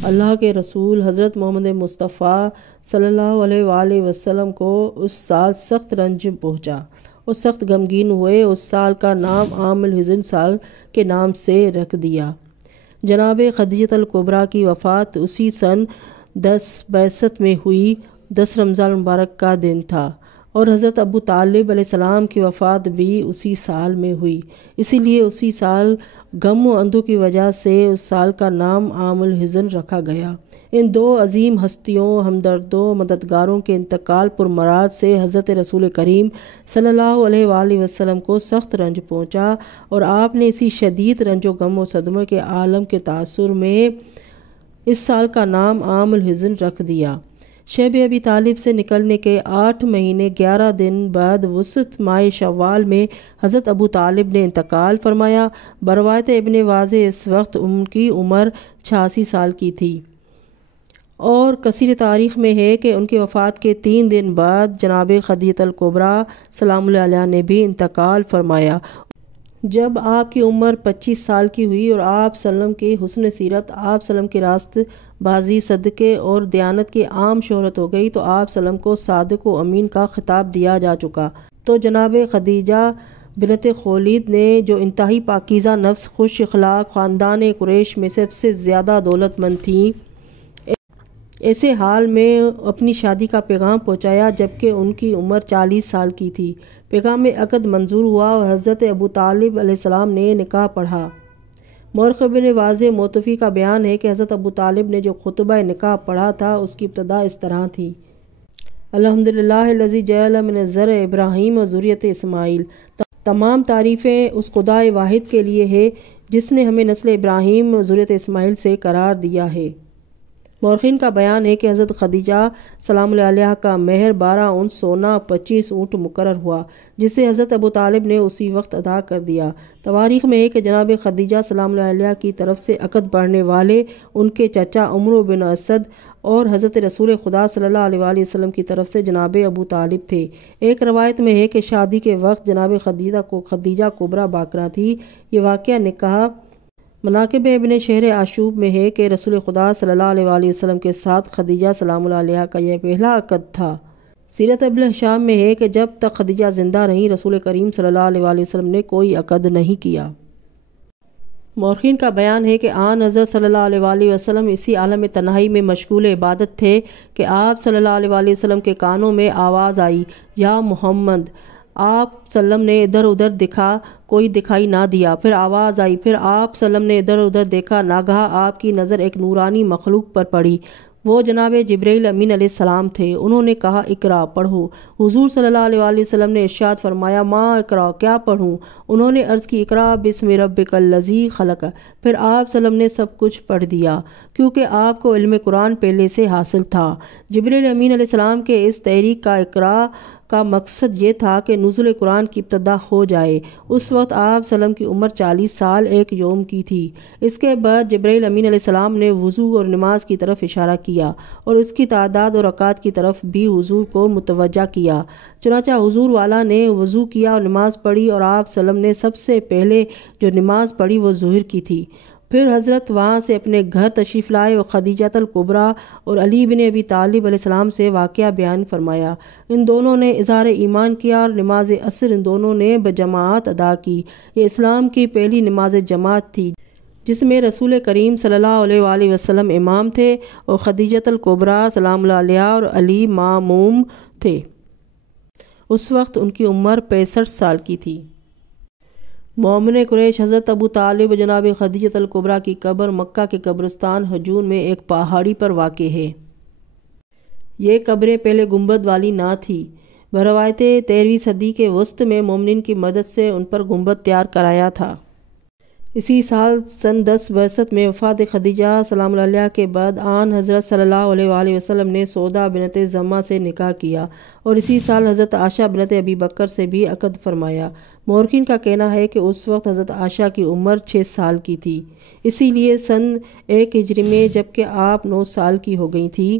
اللہ کے رسول حضرت محمد مصطفیٰ صلی اللہ علیہ وآلہ وسلم کو اس سال سخت رنج پہنچا اور سخت غمگین ہوئے۔ اس سال کا نام عام الحزن سال کے نام سے رکھ دیا۔ جناب خدیجہ الکبریٰ کی وفات اسی سن 10 بعثت میں ہوئی۔ 10 رمضان المبارک کا دن تھا اور حضرت ابو طالب علیہ السلام کی وفات بھی اسی سال میں ہوئی، اسی لیے اسی سال غم و اندو کی وجہ سے اس سال کا نام عام الحزن رکھا گیا۔ ان دو عظیم ہستیوں، ہمدردوں، مددگاروں کے انتقال پرمراد سے حضرت رسول کریم صلی اللہ علیہ وآلہ وسلم کو سخت رنج پہنچا اور آپ نے اسی شدید رنج و غم و صدمے کے عالم کے تاثر میں اس سال کا نام عام الحزن رکھ دیا۔ شیب ابی طالب سے نکلنے کے 8 مہینے 11 دن بعد وسط ماہ شوال میں حضرت ابو طالب نے انتقال فرمایا۔ بروایت ابن واضح اس وقت ان کی عمر 86 سال کی تھی اور کثیر تاریخ میں ہے کہ ان کی وفات کے 3 دن بعد جناب خدیجہ الکبریٰ سلام اللہ علیہا نے بھی انتقال فرمایا۔ جب آپ کی عمر 25 سال کی ہوئی اور آپ سلم کی حسن سیرت، آپ سلم کی راست بازی، صدقے اور دیانت کی عام شہرت ہو گئی تو آپ سلم کو صادق و امین کا خطاب دیا جا چکا، تو جناب خدیجہ بنت خویلد نے جو انتہائی پاکیزہ نفس، خوش اخلاق، خاندان قریش میں سب سے زیادہ دولت مند تھیں، ایسے حال میں اپنی شادی کا پیغام پہنچایا جبکہ ان کی عمر 40 سال کی تھی۔ پیغام عقد منظور ہوا اور حضرت ابو طالب علیہ السلام نے نکاح پڑھا۔ مورخ ابن واضح موطفی کا بیان ہے کہ حضرت ابو طالب نے جو خطبہ نکاح پڑھا تھا اس کی ابتدا اس طرح تھی: الحمدللہ الذی جعل من الزرع ابراہیم و ذریۃ اسماعیل۔ تمام تعریفیں اس خدائے واحد کے لیے ہے جس نے ہمیں نسل ابراہیم و ذریۃ اسماعیل سے قرار دیا ہے۔ مورخین کا بیان ہے کہ حضرت خدیجہ سلام اللہ علیہا کا مہر 12 اونٹ سونا 25 اونٹ مقرر ہوا جسے حضرت ابو طالب نے اسی وقت ادا کر دیا۔ تواریخ میں ہے کہ جناب خدیجہ سلام اللہ علیہا کی طرف سے عقد پڑھنے والے ان کے چچا عمرو بن اسد اور حضرت رسول خدا صلی اللہ علیہ وآلہ وسلم کی طرف سے جناب ابو طالب تھے۔ ایک روایت میں ہے کہ شادی کے وقت جناب خدیجہ کبریٰ باکرہ تھی۔ یہ واقعہ نکاح مناقب ابن شہر آشوب میں ہے کہ رسول خدا صلی اللہ علیہ وآلہ وسلم کے ساتھ خدیجہ سلام اللہ علیہا کا یہ پہلا عقد تھا۔ سیرت ابن ہشام میں ہے کہ جب تک خدیجہ زندہ رہیں رسول کریم صلی اللہ علیہ وآلہ وسلم نے کوئی عقد نہیں کیا۔ مورخین کا بیان ہے کہ آن حضرت صلی اللہ علیہ وآلہ وسلم اسی عالم تنہائی میں مشغول عبادت تھے کہ آپ صلی اللہ علیہ وآلہ وسلم کے کانوں میں آواز آئی: یا محمد! آپ سلم نے ادھر ادھر دیکھا، کوئی دکھائی نہ دیا۔ پھر آواز آئی، پھر آپ سلم نے ادھر ادھر دیکھا، ناگہاں آپ کی نظر ایک نورانی مخلوق پر پڑی۔ وہ جناب جبرائیل امین علیہ السلام تھے۔ انہوں نے کہا: اقرا، پڑھو۔ حضور صلی اللہ علیہ وآلہ وسلم نے ارشاد فرمایا: ماں اقرا، کیا پڑھوں؟ انہوں نے عرض کی: اقرا بسم ربک الذی خلق۔ پھر آپ سلم نے سب کچھ پڑھ دیا کیونکہ آپ کو علم قرآن پہلے سے حاصل تھا۔ جبرائیل امین علیہ السلام کے اس تحریک کا اقرا کا مقصد یہ تھا کہ نزول قرآن کی ابتدا ہو جائے۔ اس وقت آپ سلم کی عمر 40 سال 1 یوم کی تھی۔ اس کے بعد جبرائیل امین علیہ السلام نے وضو اور نماز کی طرف اشارہ کیا اور اس کی تعداد اور رکعات کی طرف بھی حضور کو متوجہ کیا۔ چنانچہ حضور والا نے وضو کیا اور نماز پڑھی اور آپ سلم نے سب سے پہلے جو نماز پڑھی وہ ظہر کی تھی۔ پھر حضرت وہاں سے اپنے گھر تشریف لائے اور خدیجہ الکبریٰ اور علی بن ابی طالب علیہ السلام سے واقعہ بیان فرمایا۔ ان دونوں نے اظہار ایمان کیا اور نماز عصر ان دونوں نے بجماعت ادا کی۔ یہ اسلام کی پہلی نماز جماعت تھی جس میں رسول کریم صلی اللہ علیہ وآلہ وسلم امام تھے اور خدیجہ الکبریٰ سلام اللہ علیہا اور علی ماموم تھے۔ اس وقت ان کی عمر 65 سال کی تھی۔ مومن قریش حضرت ابو طالب و جناب خدیجہ الکبریٰ کی قبر مکہ کے قبرستان ہجون میں ایک پہاڑی پر واقع ہے۔ یہ قبریں پہلے گنبد والی نہ تھی۔ بروایت 13ویں صدی کے وسط میں مومنین کی مدد سے ان پر گنبد تیار کرایا تھا۔ اسی سال سن 10 بعثت میں وفات خدیجہ سلام اللہ علیہا کے بعد آن حضرت صلی اللہ علیہ وآلہ وسلم نے سودا بنت زمعہ سے نکاح کیا اور اسی سال حضرت عائشہ بنت ابی بکر سے بھی عقد فرمایا۔ مورخین کا کہنا ہے کہ اس وقت حضرت عائشہ کی عمر 6 سال کی تھی، اسی لیے سن 1 ہجری میں جبکہ آپ 9 سال کی ہو گئی تھی